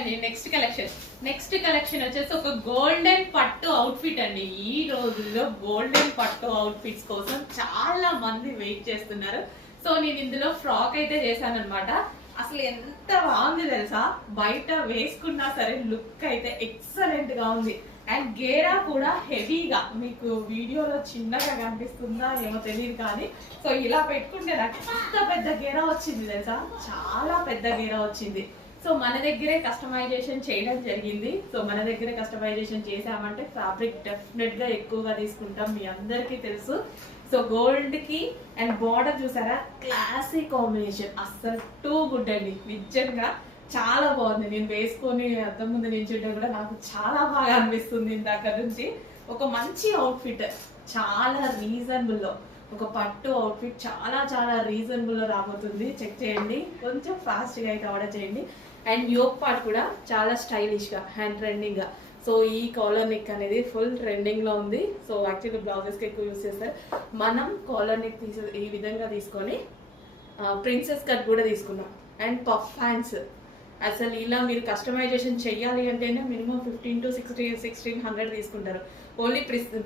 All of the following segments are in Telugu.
అండి నెక్స్ట్ కలెక్షన్ వచ్చేసి ఒక గోల్డెన్ పట్టు అవుట్ఫిట్ అండి. ఈ రోజుల్లో గోల్డెన్ పట్టు అవుట్ఫిట్స్ కోసం చాలా మంది వెయిట్ చేస్తున్నారు. సో నేను ఇందులో ఫ్రాక్ అయితే చేశాను అనమాట. అసలు ఎంత బాగుంది తెలుసా, బయట వేసుకున్నా సరే లుక్ అయితే ఎక్సలెంట్ గా ఉంది. అండ్ గేరా కూడా హెవీగా, మీకు వీడియోలో చిన్నగా కనిపిస్తుందా ఏమో తెలియదు కానీ, సో ఇలా పెట్టుకుంటే నాకు ఎంత పెద్ద గేరా వచ్చింది తెలుసా, చాలా పెద్ద గేరా వచ్చింది. సో మన దగ్గరే కస్టమైజేషన్ చేయడం జరిగింది. సో మన దగ్గరే కస్టమైజేషన్ చేసామంటే ఫ్యాబ్రిక్ డెఫినెట్ గా ఎక్కువగా తీసుకుంటాం, మీ అందరికీ తెలుసు. సో గోల్డ్ కి అండ్ బార్డర్ చూసారా, క్లాసీ కాంబినేషన్, అస్సలు టూ గుడ్ అండి. నిజంగా చాలా బాగుంది. నేను వేసుకొని అద్దం ముందు నిల్చుంటే కూడా నాకు చాలా బాగా అనిపిస్తుంది. ఇందాక నుంచి ఒక మంచి అవుట్ఫిట్, చాలా రీజనబుల్ లో ఒక పట్టు అవుట్ఫిట్ చాలా చాలా రీజనబుల్ లో రాబోతుంది. చెక్ చేయండి, కొంచెం ఫాస్ట్ గా అయితే ఆర్డర్ చేయండి. అండ్ యోక్ పార్ట్ కూడా చాలా స్టైలిష్ గా అండ్ ట్రెండింగ్ గా. సో ఈ కాలర్ నెక్ అనేది ఫుల్ ట్రెండింగ్ లో ఉంది. సో యాక్చువల్లీ బ్లౌజెస్ కి ఎక్కువ యూస్ చేస్తారు. మనం కాలర్ నెక్ ఈ విధంగా తీసుకొని ప్రిన్సెస్ కట్ కూడా తీసుకున్నాం. అండ్ పఫ్ హ్యాండ్స్, అసలు ఇలా మీరు కస్టమైజేషన్ చెయ్యాలి అంటేనే మినిమం 15 to 1600 తీసుకుంటారు. ఓన్లీ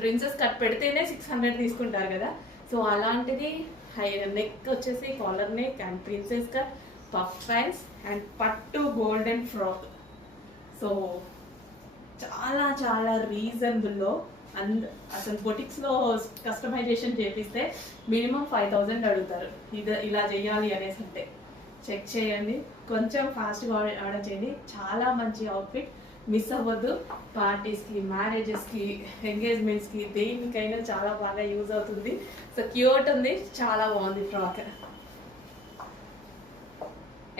ప్రిన్సెస్ కట్ పెడితేనే 600 తీసుకుంటారు కదా. సో అలాంటిది నెక్ వచ్చేసి collar neck and princess cut, puff hands and పట్టు గోల్డెన్ ఫ్రాక్. సో చాలా చాలా రీజనబుల్లో అసలు బొటిక్స్ లో కస్టమైజేషన్ చేపిస్తే మినిమం 5000 అడుగుతారు ఇలా చేయాలి అనేసి. అంటే చెక్ చేయండి, కొంచెం ఫాస్ట్గా ఆర్డర్ చేయండి. చాలా మంచి అవుట్ఫిట్, మిస్ అవ్వద్దు. పార్టీస్కి, మ్యారేజెస్కి, ఎంగేజ్మెంట్స్కి, దేనికైనా చాలా బాగా యూజ్ అవుతుంది. సో క్యూట్ ఉంది, చాలా బాగుంది ఫ్రాక్.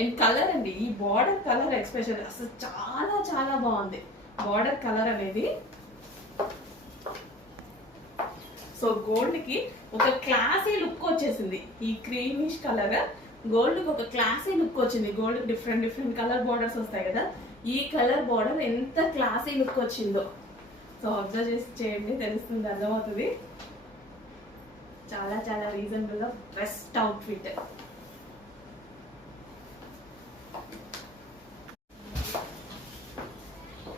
అండ్ కలర్ అండి, ఈ బార్డర్ కలర్ ఎక్స్పెషల్ అసలు చాలా చాలా బాగుంది. బార్డర్ కలర్ అనేది సో గోల్డ్ కి ఒక క్లాసీ లుక్ వచ్చేసింది. ఈ క్రీమిష్ కలర్ గోల్డ్ కి ఒక క్లాసీ లుక్ వచ్చింది. గోల్డ్ కి డిఫరెంట్ డిఫరెంట్ కలర్ బార్డర్స్ వస్తాయి కదా, ఈ కలర్ బార్డర్ ఎంత క్లాసీ లుక్ వచ్చిందో. సో అబ్జర్వ్ చేసి చేయండి, తెలుస్తుంది, అర్థమవుతుంది. చాలా చాలా రీజనబుల్ గా బెస్ట్ అవుట్ఫిట్.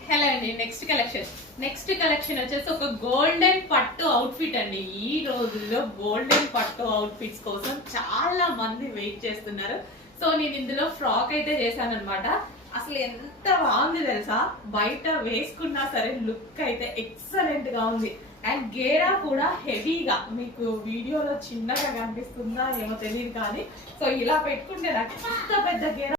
హలో అండి నెక్స్ట్ కలెక్షన్ వచ్చేసి ఒక గోల్డెన్ పట్టు అవుట్ఫిట్ అండి. ఈ రోజుల్లో గోల్డెన్ పట్టు అవుట్ఫిట్స్ కోసం చాలా మంది వెయిట్ చేస్తున్నారు. సో నేను ఇందులో ఫ్రాక్ అయితే చేశాను అనమాట. అసలు ఎంత బాగుంది తెలుసా, బయట వేసుకున్నా సరే లుక్ అయితే ఎక్సలెంట్ గా ఉంది. అండ్ గేరా కూడా హెవీగా, మీకు వీడియోలో చిన్నగా కనిపిస్తుందా ఏమో తెలియదు కానీ, సో ఇలా పెట్టుకుంటే నాకు ఎంత పెద్ద గేరా